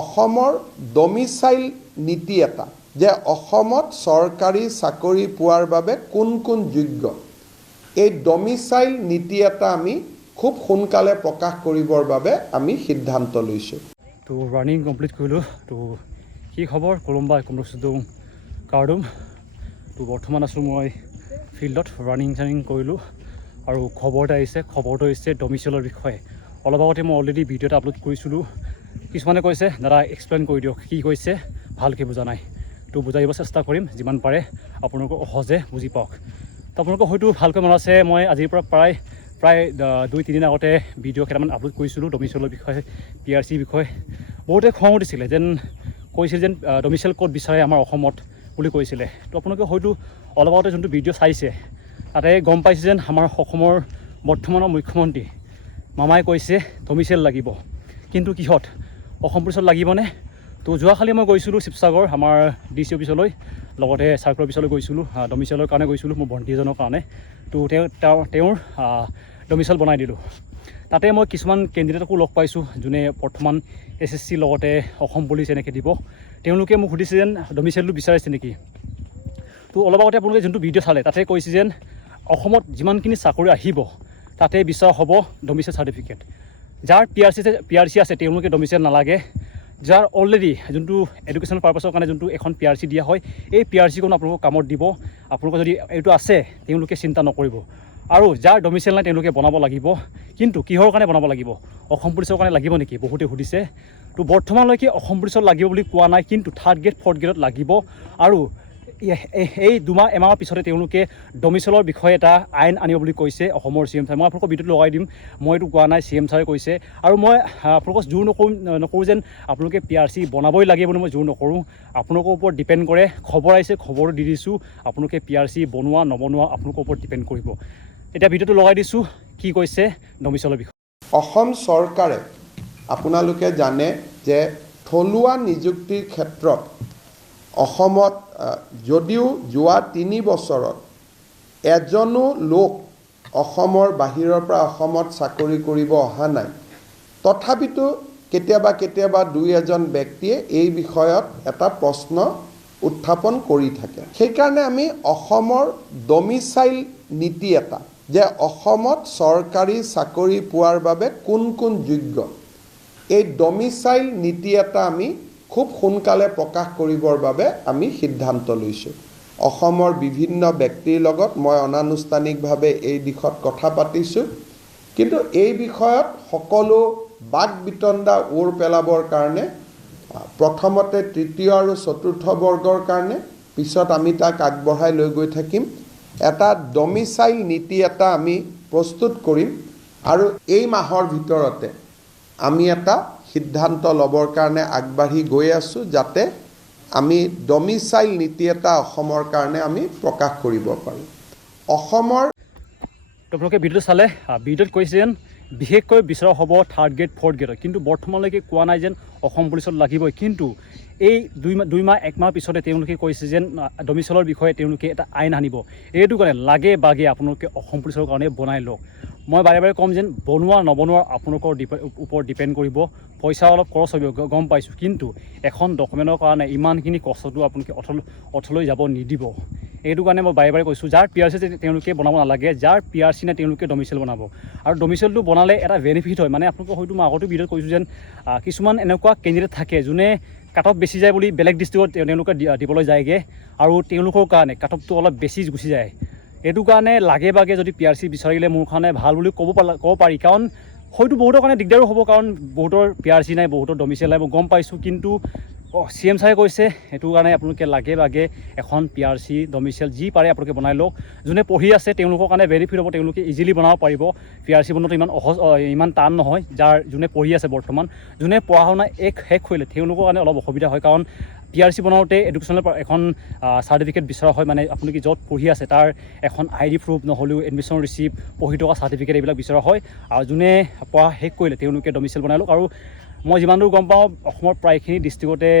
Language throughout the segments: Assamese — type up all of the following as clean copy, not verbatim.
অসমৰ ডমিচাইল নীতি এটা যে অসমত চৰকাৰী চাকৰি পোৱাৰ বাবে কোন কোন যোগ্য এই ডমিচাইল নীতি এটা আমি খুব সোনকালে প্ৰকাশ কৰিবৰ বাবে আমি সিদ্ধান্ত লৈছোঁ। তো ৰানিং কমপ্লিট কৰিলোঁ। তো কি খবৰ কলম্বা কমপ্লিট কাৰ্ডুম। তো বৰ্তমান আছোঁ মই ফিল্ডত ৰানিং কৰিলোঁ আৰু খবৰ এটা আহিছে। খবৰটো হৈছে ডমিচাইলৰ বিষয়ে। অলপ আগতে মই অলৰেডি ভিডিঅ' এটা আপলোড কৰিছিলোঁ। কিছুমানে কৈছে দাদা এক্সপ্লেইন কৰি দিয়ক, কি কৈছে ভালকৈ বুজা নাই। তো বুজাই দিব চেষ্টা কৰিম যিমান পাৰে আপোনালোকক সহজে বুজি পাওক। তো আপোনালোকক হয়তো ভালকৈ মনত আছে, মই আজিৰ পৰা প্ৰায় 2-3 দিন আগতে ভিডিঅ' কেইটামান আপলোড কৰিছিলোঁ ডমিচাইলৰ বিষয়ে, PRC বিষয়ে। বহুতে খং উঠিছিলে, যেন কৈছিল যেন ডমিচাইল ক'ত বিচাৰে আমাৰ অসমত বুলি কৈছিলে। তো আপোনালোকে হয়তো অলপ আগতে যোনটো ভিডিঅ' চাইছে তাতে গম পাইছে যেন আমাৰ অসমৰ বৰ্তমানৰ মুখ্যমন্ত্ৰী মামাই কৈছে ডমিচাইল লাগিব, কিন্তু কিহত অসম পুলিচত লাগিবনে? তো যোৱাকালি মই গৈছিলোঁ শিৱসাগৰ আমাৰ DC অফিচলৈ, লগতে চাৰ্কল অফিচলৈ গৈছিলোঁ। ডমিচাইলৰ কাৰণে গৈছিলোঁ, মোৰ ভণ্টি এজনৰ কাৰণে। তো তেওঁৰ ডমিচাইল বনাই দিলোঁ। তাতে মই কিছুমান কেণ্ডিডেটকো লগ পাইছোঁ যোনে বৰ্তমান SSC লগতে অসম পুলিচ এনেকৈ দিব। তেওঁলোকে মোক সুধিছে যেন ডমিচাইলটো বিচাৰিছে নেকি। তো অলপ আগতে আপোনালোকে যোনটো ভিডিঅ' চালে তাতে কৈছে যেন অসমত যিমানখিনি চাকৰি আহিব তাতে বিচৰা হ'ব ডমিচাইল চাৰ্টিফিকেট। যাৰ PRC আছে তেওঁলোকে ডমিচাইল নালাগে। যাৰ অলৰেডি যোনটো এডুকেশ্যনেল পাৰ্পাছৰ কাৰণে যোনটো এখন PRC দিয়া হয়, এই PRCখন আপোনালোকক কামত দিব। আপোনালোকৰ যদি এইটো আছে তেওঁলোকে চিন্তা নকৰিব। আৰু যাৰ ডমিচাইল নাই তেওঁলোকে বনাব লাগিব। কিন্তু কিহৰ কাৰণে বনাব লাগিব? অসম পুলিচৰ কাৰণে লাগিব নেকি বহুতে সুধিছে। তো বৰ্তমানলৈকে অসম পুলিচত লাগিব বুলি কোৱা নাই, কিন্তু 3rd গ্ৰেড 4th গ্ৰেডত লাগিব। আৰু এই 2-1 মাহৰ পিছতে তেওঁলোকে ডমিচাইলৰ বিষয়ে এটা আইন আনিব বুলি কৈছে অসমৰ CM ছাৰে। মই আপোনালোকক ভিডিঅ'টো লগাই দিম, মই এইটো কোৱা নাই, CM ছাৰে কৈছে। আৰু মই আপোনালোকক জোৰ নকৰোঁ যেন আপোনালোকে PRC বনাবই লাগে বুলি মই জোৰ নকৰোঁ। আপোনালোকৰ ওপৰত ডিপেণ্ড কৰে। খবৰ আহিছে, খবৰটো দি দিছোঁ। আপোনালোকে PRC বনোৱা নবনোৱা আপোনালোকৰ ওপৰত ডিপেণ্ড কৰিব। এতিয়া ভিডিঅ'টো লগাই দিছোঁ, কি কৈছে ডমিচাইলৰ বিষয়ে। অসম চৰকাৰে আপোনালোকে জানে যে থলুৱা নিযুক্তিৰ ক্ষেত্ৰত অসমত যদিও যোৱা 3 বছৰত এজনো লোক অসমৰ বাহিৰৰ পৰা অসমত চাকৰি কৰিব অহা নাই, তথাপিতো কেতিয়াবা 2-এজন ব্যক্তিয়ে এই বিষয়ত এটা প্ৰশ্ন উত্থাপন কৰি থাকে। সেইকাৰণে আমি অসমৰ ডমিচাইল নীতি এটা যে অসমত চৰকাৰী চাকৰি পোৱাৰ বাবে কোন কোন যোগ্য এই ডমিচাইল নীতি এটা আমি খুব সোনকালে প্ৰকাশ কৰিবৰ বাবে আমি সিদ্ধান্ত লৈছোঁ। অসমৰ বিভিন্ন ব্যক্তিৰ লগত মই অনানুষ্ঠানিকভাৱে এই দিশত কথা পাতিছোঁ, কিন্তু এই বিষয়ত সকলো বাক বিতণ্ডা ওৰ পেলাবৰ কাৰণে প্ৰথমতে 3য় আৰু 4ৰ্থ বৰ্গৰ কাৰণে, পিছত আমি তাক আগবঢ়াই লৈ গৈ থাকিম। এটা ডমিচাইল নীতি এটা আমি প্ৰস্তুত কৰিম আৰু এই মাহৰ ভিতৰতে আমি এটা সিদ্ধান্ত ল'বৰ কাৰণে আগবাঢ়ি গৈ আছোঁ, যাতে আমি ডমিচাইল নীতি এটা অসমৰ কাৰণে আমি প্ৰকাশ কৰিব পাৰোঁ। অসমৰ আপোনালোকে ভিডিঅ'টো চালে, ভিডিঅ'ত কৈছে যেন বিশেষকৈ বিচৰা হ'ব 3rd গ্ৰেড 4th গ্ৰেডত, কিন্তু বৰ্তমানলৈকে কোৱা নাই যেন অসম পুলিচত লাগিবই। কিন্তু এই 2-1 মাহ পিছতে তেওঁলোকে কৈছে যেন ডমিচাইলৰ বিষয়ে তেওঁলোকে এটা আইন আনিব। এইটো কাৰণে লাগে আপোনালোকে অসম পুলিচৰ কাৰণে বনাই লওক। মই বাৰে ক'ম যেন বনোৱা নবনোৱা আপোনালোকৰ ওপৰত ডিপেণ্ড কৰিব। পইচা অলপ খৰচ হ'ব গম পাইছোঁ, কিন্তু এখন ডকুমেণ্টৰ কাৰণে ইমানখিনি কষ্টটো আপোনালোকে অথলৈ যাব নিদিব। এইটো কাৰণে মই বাৰে কৈছোঁ, যাৰ PRC তেওঁলোকে বনাব নালাগে, যাৰ PRC নাই তেওঁলোকে ডমিচাইল বনাব। আৰু ডমিচাইলটো বনালে এটা বেনিফিট হয়, মানে আপোনালোকক হয়তো মই আগতে ভিডিঅ'ত কৈছোঁ যেন কিছুমান এনেকুৱা কেণ্ডিডেট থাকে যোনে কাট অফ বেছি যায় বুলি বেলেগ ডিষ্ট্ৰিক্টত তেওঁলোকে দিবলৈ যায়গৈ, আৰু তেওঁলোকৰ কাৰণে কাট অফটো অলপ বেছি গুচি যায়। এইটো কাৰণে লাগে যদি PRC বিচাৰিলে মোৰ কাৰণে ভাল বুলি ক'ব পাৰি, কাৰণ হয়তো বহুতৰ কাৰণে দিগদাৰো হ'ব, কাৰণ বহুতৰ PRC নাই, বহুতৰ ডমিচাইল নাই, মই গম পাইছোঁ। কিন্তু CM ছাৰে কৈছে সেইটো কাৰণে আপোনালোকে লাগে এখন PRC ডমিচাইল যি পাৰে আপোনালোকে বনাই লওক। যোনে পঢ়ি আছে তেওঁলোকৰ কাৰণে বেনিফিট হ'ব, তেওঁলোকে ইজিলি বনাব পাৰিব। PRC বনোৱাটো ইমান টান নহয়। যোনে পঢ়ি আছে বৰ্তমান, যোনে পঢ়া শুনা শেষ কৰিলে তেওঁলোকৰ কাৰণে অলপ অসুবিধা হয়, কাৰণ PRC বনাওঁতে এডুকেশ্যনেল এখন চাৰ্টিফিকেট বিচৰা হয়। মানে আপোনালোকে য'ত পঢ়ি আছে তাৰ এখন ID প্ৰুফ, নহ'লেও এডমিশ্যন ৰিচিপ্ট, পঢ়ি থকা চাৰ্টিফিকেট এইবিলাক বিচৰা হয়। আৰু যোনে পঢ়া শেষ কৰিলে তেওঁলোকে ডমিচাইল বনাই লওক। আৰু মই যিমান দূৰ গম পাওঁ অসমৰ প্ৰায়খিনি ডিষ্ট্ৰিক্টতে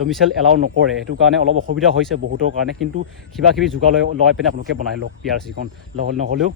ডমিচাইল এলাউ নকৰে, সেইটো কাৰণে অলপ অসুবিধা হৈছে বহুতৰ কাৰণে। কিন্তু কিবা কিবি যোগাৰ লগাই পিনে আপোনালোকে বনাই লওক PRCখন নহ'লেও